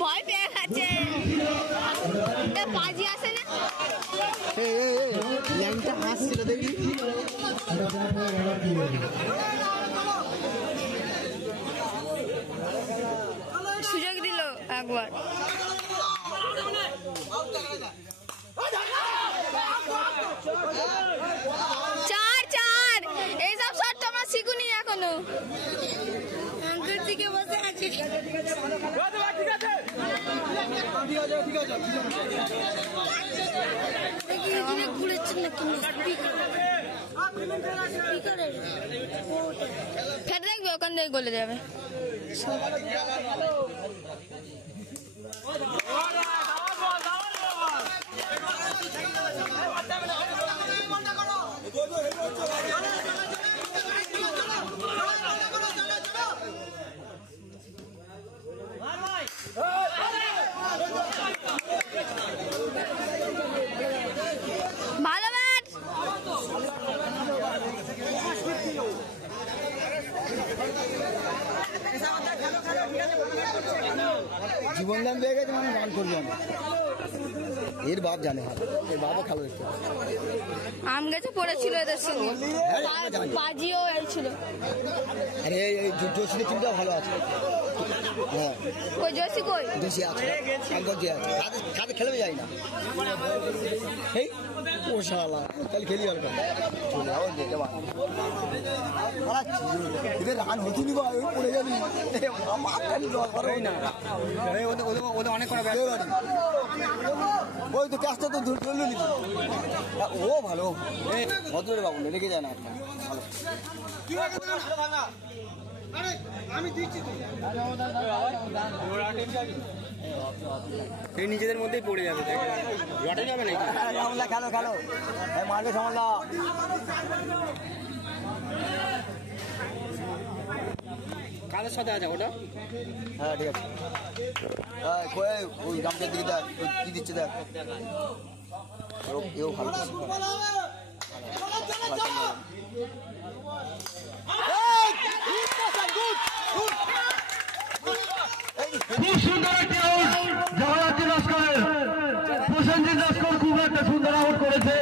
ভয় পেয়ে গেছে বাজি আসে না ল্যাংটা হাসছিল দেখি সুযোগ দিল একবার চার চার এইসব শট তোমরা শিখুনি এখনো আঙ্কেল দিকে বসে আছে ফের দেখবে ওখান থেকে গলে যাবে ভালো ব্যাট জীবন দান পেয়ে গেছে মানে গান করবো আমি এর বাপ জানে এর বাবা খেলো দেখতে আম গাছে পড়েছিল এদের সঙ্গে বাজিও ছিল আরে এই জোশির টিমটা ভালো আছে হ্যাঁ কই জোশি কই জোশি আছে কাদের খেলবে যাই না এই ও শালা তাহলে খেলি আর এদের রান হতে নিব পড়ে যাবি ওদের অনেক করা ওই তো ক্যাচটা তো ধরলো নি ও ভালো ভদ্রের বাবু রেখে যায় না ভালো আমি দিচ্ছি এই নিজেদের মধ্যেই পড়ে যাবে রটে যাবে নাকি খেলো খেলো মারবে সমলা কাদের সাথে আছে ওটা হ্যাঁ ঠিক আছে ওই গামটার দিকে দেখ কি দিচ্ছে দেখ এও ভালো খুব সুন্দর একটি আউট জাহাঙ্গীর লস্করের প্রসেনজিৎ লস্কর খুব একটা সুন্দর আউট করেছে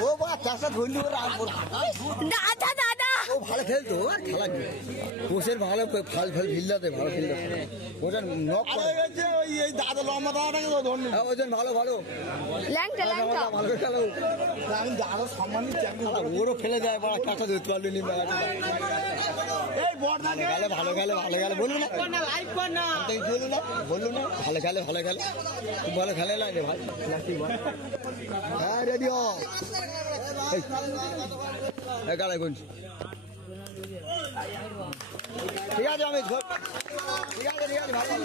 ও বা চাষা ধরলি দাদা দাদা ও ভালো খেলতো আর খেলা কি কোষের ভালো ফাল ফাল ভিল্লাতে ভালো খেলতো ওজন নক করে ওই এই দাদা লম্বা দাদাটাকে তো ধরলি ওজন ভালো ভালো ল্যাংটা ল্যাংটা ভালো খেলো আমি দাদা সম্মান দিচ্ছি ওরও ফেলে দেয় বড় কাঁচা ধরতে পারলি নি এই বড় গেলে ভালো গেলে ভালো গেলে বলুন না লাইভ কর না বলুন না ভালো খেলে খুব ভালো খেলে লাগে ভাই হ্যাঁ রেডি হ গাড়াই বলছি ঠিক আছে আমি ঠিক আছে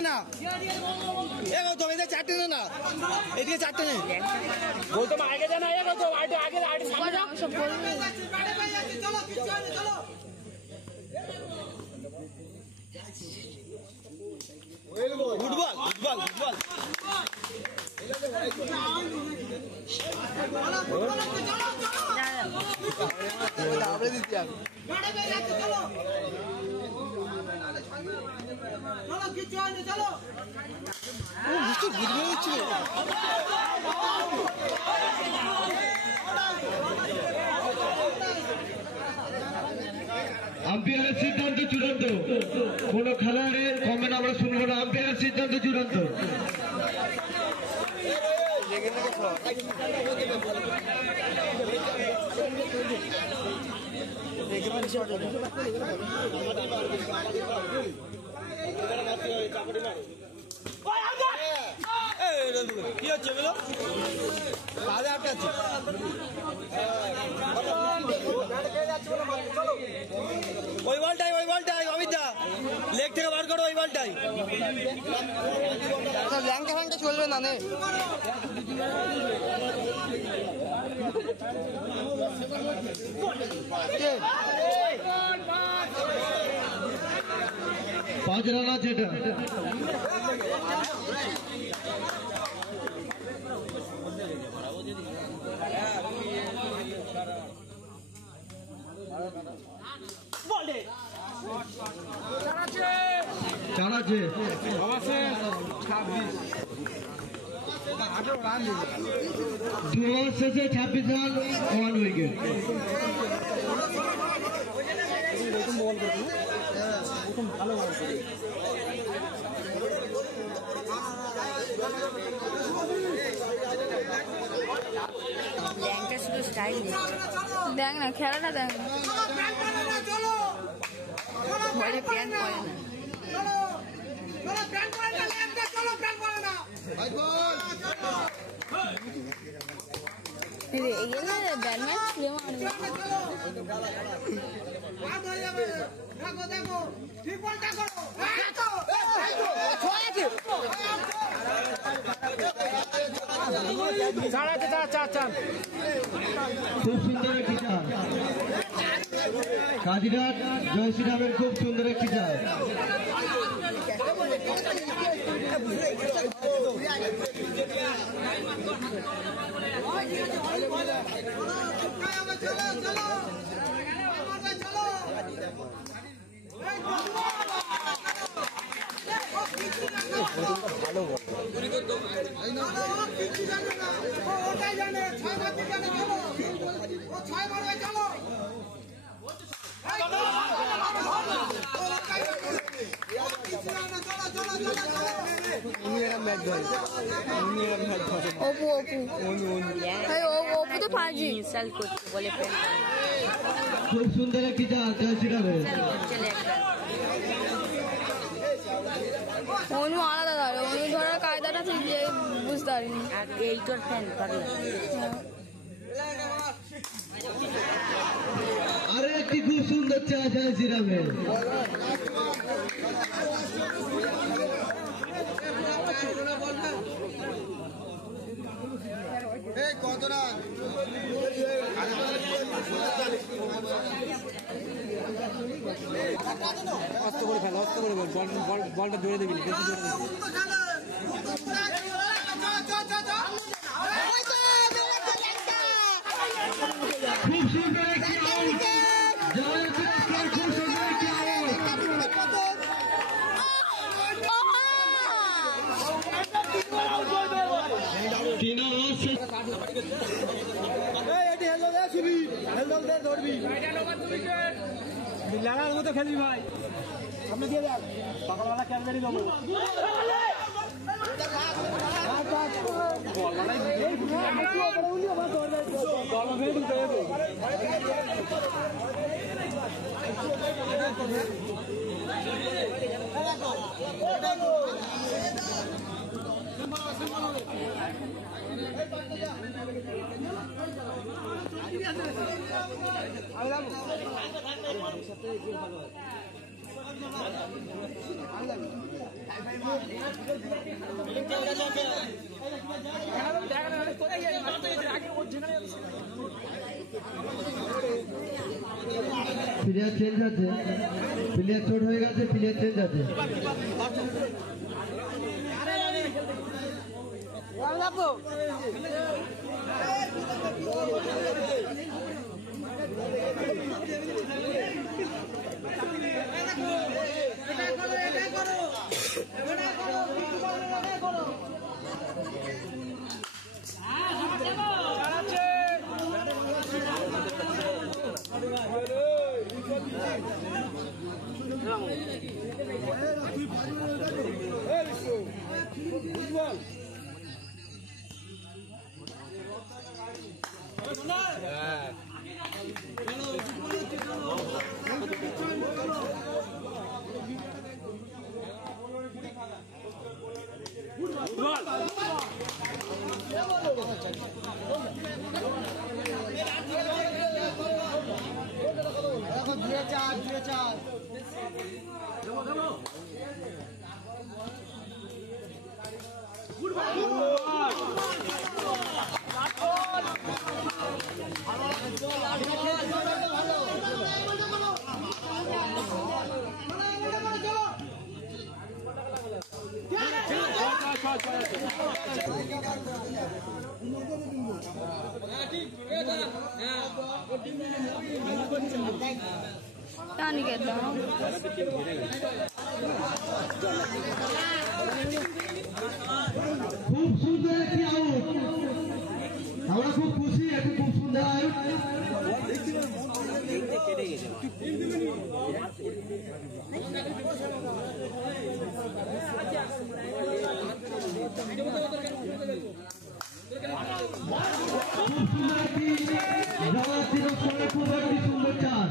না তো এদের চারটে না এদিকে চারটে নেই বলতো আগে জানা তো আগে আগে ফুটবল ফুটবল ফুটবল আমরা দিচ্ছি আম্পায়ারের সিদ্ধান্ত চূড়ান্ত কোন খেলোয়াড়ের কমেন্ট আমরা শুনবো না আম্পায়ারের সিদ্ধান্ত চূড়ান্ত কি হচ্ছে বলো তাহলে আটকাচ্ছে ওই বলটাই অমিত দা লেগ থেকে বার করো ওই বলটাই ল্যাংটা ফ্যাংটা চলবে না নে পাঁচ রান আছে এটা চার আছে 2 ওভার শেষে 26 রান 1 উইকেট শুধু স্টাইল দেখ না খেলাটা দেখ বলে প্যান্ট পরে না ব্যাটম্যান ছিল খুব সুন্দর একটি চার কাজিরাট জয় শ্রীরামের খুব সুন্দর একটি চার ভালো অপু তো ফাজি ইনসাল্ট করছে বলে খুব সুন্দর একটি চার জয় শ্রীরামের অনু আলাদা ধরে অনু ধরার কায়দাটা ঠিক বুঝতে পারিনি এইটার ফ্যান আরো একটি খুব সুন্দর চার জয় শ্রীরামের কত রান অস্ত করে ফেল বলটা জোরে দিবি বেশি জোরে দিবি খুব সুন্দর একটি আউট জয় শ্রীরাম খুব সুন্দর একটি আউট 3 ওভার লাগার মতো খেলবি ভাই সামনে দিয়ে দেখ সকালবেলা ক্যালবেরি দেবো প্লেয়ার চেঞ্জ আছে প্লেয়ার চোট হয়ে গেছে প্লেয়ার চেঞ্জ আছে টানি কেটে খুব সুন্দর একটি আউট, আমরা খুব খুশি, একটি খুব সুন্দর আউট। খুব সুন্দর একটি জগৎ সঙ্গে খুব একটি সুন্দর চার।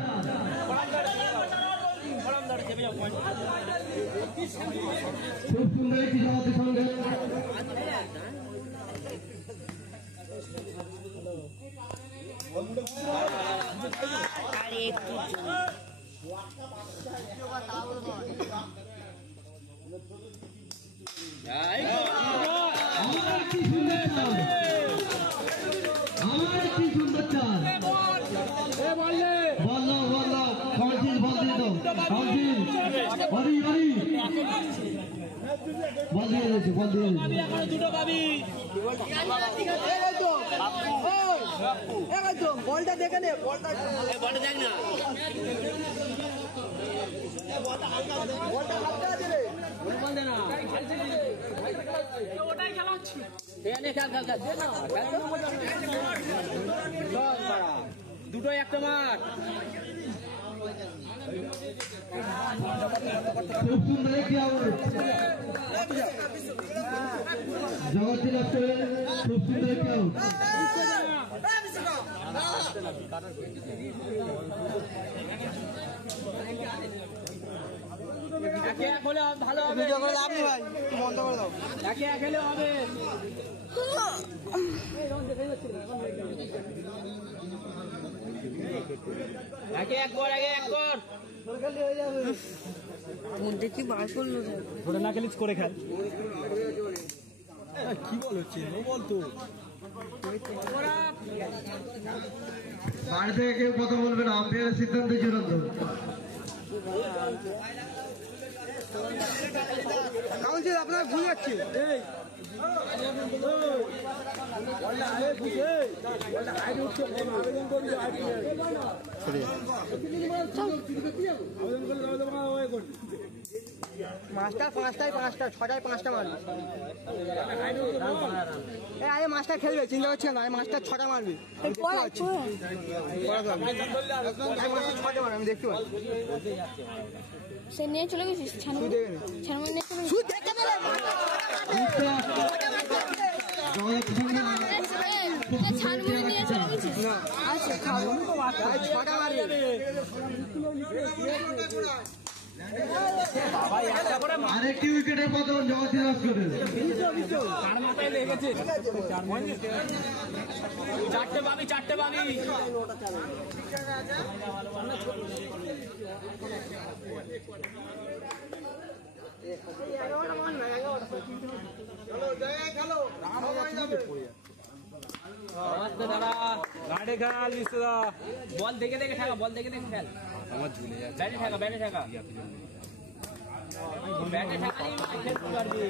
খুব সুন্দর একটি জগতের সঙ্গে আমার কি সুন্দর চাল, আমার কি সুন্দর চাল। বল কনজিল বল দিয়ে দাও, কনজিল হরি হরি বল দিয়ে দিয়েছে, বল দিয়ে দিয়েছে। বলটা দেখে নে, বলটা দেখ না, বলটা হালকা আছে রে, ওটাই খেলা হচ্ছে, দুটোই একটা মাঠ। খুব সুন্দর একটি আউট জগৎ লক্ষ্যে, খুব সুন্দর একটি আউট। ভালো হবে, বন্ধ করে দাও, একে এক হলে হবে। একে এক কর, একে এক কর, মধ্যে কি বার করলো ওটা না খেলিস করে খেল। কি বলছে বলতো বাড়ি থেকে কেউ কথা বলবে না, আম্পায়ারের সিদ্ধান্ত চূড়ান্ত। কাউন্সিল আপনারা ভুল যাচ্ছে, মাস্টার পাঁচটায় পাঁচটা, ছটায় পাঁচটা মারবে। আরে মাস্টার খেলবে, চিন্তা করছি না, মাস্টার ছটা মারবে, আমি দেখতে পাচ্ছি। সে নিয়ে চলে গেছিস ছানু নিয়ে চলে ছানমুড়ি নিয়ে চলে গেছিস। আচ্ছা খাবো, ছটা মারবে। আরেকটি উইকেটের পতন জগৎ লস্করের। চারটে পাবি, চারটে পাবি। বল দেখে দেখে ঠেকা, বল দেখে দেখে খেল। আমার ঝুলে যাচ্ছে, ব্যাটে ঠেকা, ব্যাটে ঠেকা, ব্যাটে ঠেকালেই খেলতে পারবি।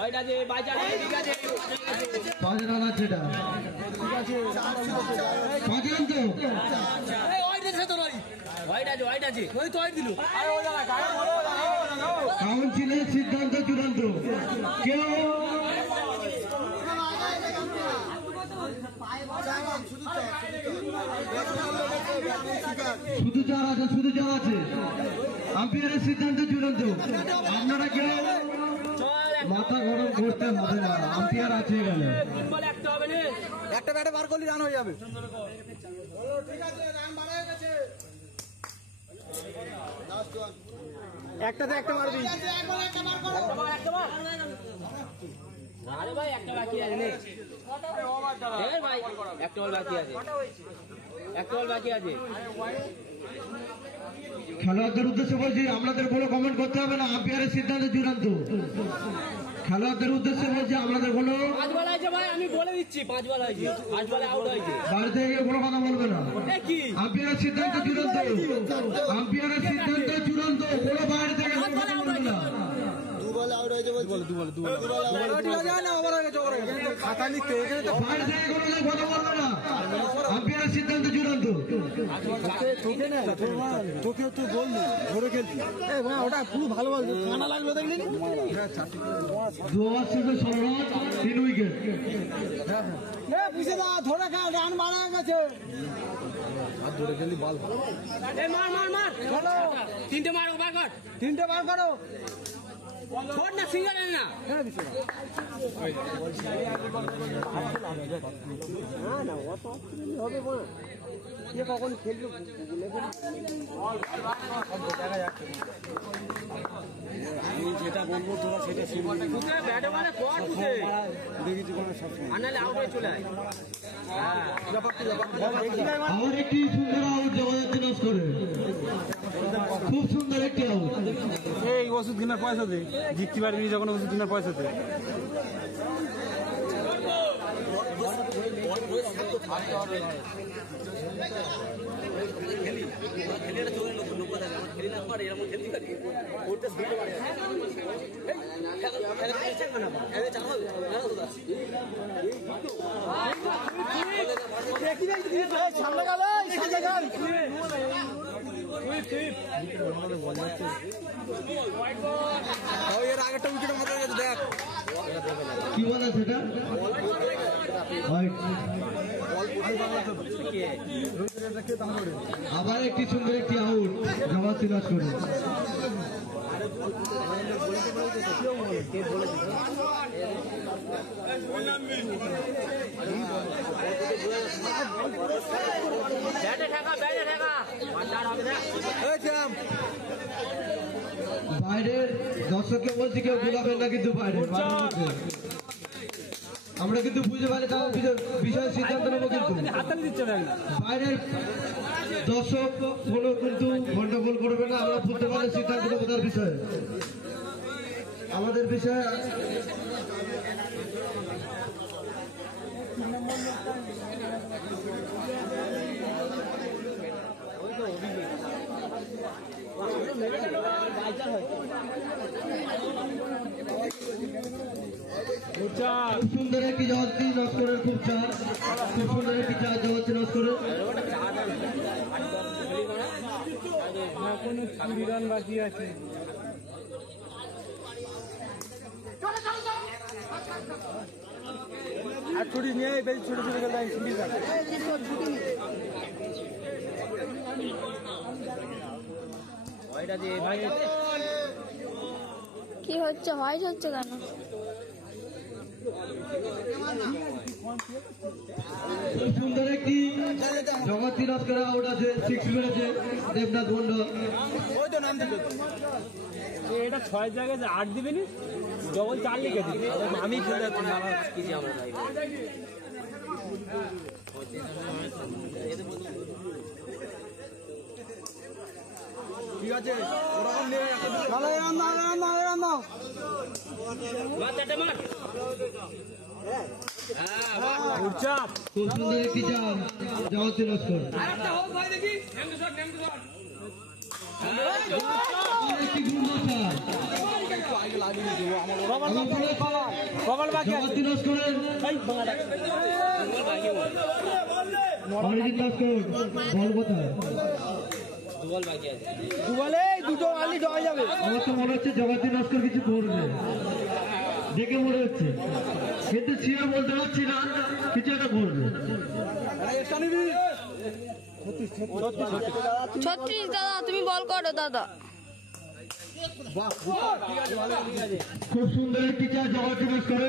ওইটা যে বাজারে, ঠিক আছে, 5 রান আছে, এটা 5 রান তো। কাউন্সিলের সিদ্ধান্ত চূড়ান্ত। কেউ শুধু চার আছে, শুধু চার আছে, আম্পায়ারের সিদ্ধান্ত চূড়ান্ত। আপনারা কেউ মাথা গরম করতে হবে না, আম্পায়ার আছে এখানে। একটা ব্যাটে বার করলে রান হয়ে যাবে। একটাতে একটা মারবি। আরে ভাই একটা বাকি আছে নে ভাই একটা বল বাকি আছে একটা বল বাকি আছে খেলোয়াড়দের উদ্দেশ্যে বলছি আপনাদের কোনো কমেন্ট করতে হবে না, আম্পায়ারের সিদ্ধান্ত চূড়ান্ত। খেলোয়াড়দের উদ্দেশ্যে বলছি আপনাদের কোনো 5 বল আছে ভাই, আমি বলে দিচ্ছি 5 বল আছে, 5 বলে আউট হয়েছে। বাড়ি থেকে কোনো কথা বলবে না, আম্পায়ারের সিদ্ধান্ত চূড়ান্ত। আম্পায়ারের সিদ্ধান্ত চূড়ান্ত, কোনো বাইরে থেকে কোনো কথা বলবে না। খাতা লিখতে বাইরে থেকে কোনো কথা বলবে না, আম্পায়ারের সিদ্ধান্ত চূড়ান্ত। তোকে তো বললি ধরে খেলছি, ওটা পুরো ভালো বল, কানা লাগলো দেখলি 2 ওভার শেষে 16 রান 3 উইকেট। বুঝে না ধরে খা, রান বাড়া গেছে। ধরে খেলি বল মার মার মার, তিনটে মারো, বার কর, তিনটে বার করো। ছোট না সিঙ্গেল না, কখন খেলবে যেটা বলবো তোরা সেটা শুনবি। ব্যাটে মানে কর তুই দেখেছি কোনো সবসময় আনালে আউট হয়ে চলে আয়। আবার একটি সুন্দর আউট জগৎ দিনাজ করে, খুব সুন্দর একটি আউট। এই ওষুধ কেনার পয়সা দে, জিততে পারবি যখন ওষুধ কেনার পয়সা দে। সামনে গেল সামনে গেল এর আগেরটা উইকেটের মতো গেছে দেখ কি বলে সেটা? আবার একটি সুন্দর একটি আউট জগৎ দিনাজ করে। ব্যাটে ঠেকা, ব্যাটে ঠেকা, মারটার হবে না। বাইরের দর্শককে বলছি কেউ বোলাবেন না, কিন্তু বাইরের আমরা কিন্তু বুঝে পারি তাও বিষয়ে সিদ্ধান্ত নেবো, কিন্তু বাইরের দর্শক কোনো কিন্তু গন্ডগোল করবে না, আমরা ফুটবলের সিদ্ধান্ত নেবো তার বিষয়ে। আমাদের বিষয়ে খুব সুন্দর একটি জগৎ নস্করের খুব চার, খুব সুন্দর একটি চার জগৎ নস্করের। এখনো 20 রান বাকি আছে। আর ছুটি নিয়ে বেশি ছোট ছোট গেলে ছুটি থাকে। কি হচ্ছে, হোয়াইট হচ্ছে কেন? খুব সুন্দর একটি জগৎ দিনাজ করে আউট আছে, 6 মেরেছে দেবনাথ মন্ডল। এটা 6 জায়গায় 8 দিবেনি, ডবল 4 লিখে দিবি। আমি খেলে কি যে আমরা ভাই ঠিক আছে, ওরকম নেই। মার চারটে মার। খুব সুন্দর একটি চার জগৎ দিনাজ করে। একটি গুন্ডা চার জগৎ দিনাজ করে অরিজিৎ দাস করে বল কোথায়? বল বাকি আছে, দুবলে দুটো আলি ডয় যাবে। আমার তো মনে হচ্ছে জগৎ দিনাজ করে কিছু করবে দেখে মনে হচ্ছে, কিন্তু ছিঁড়ে বলতে পারছি না, কিছু একটা করবে। 36 দাদা, তুমি বল করো দাদা। খুব সুন্দর একটি চার জগৎ দিনাজ করে।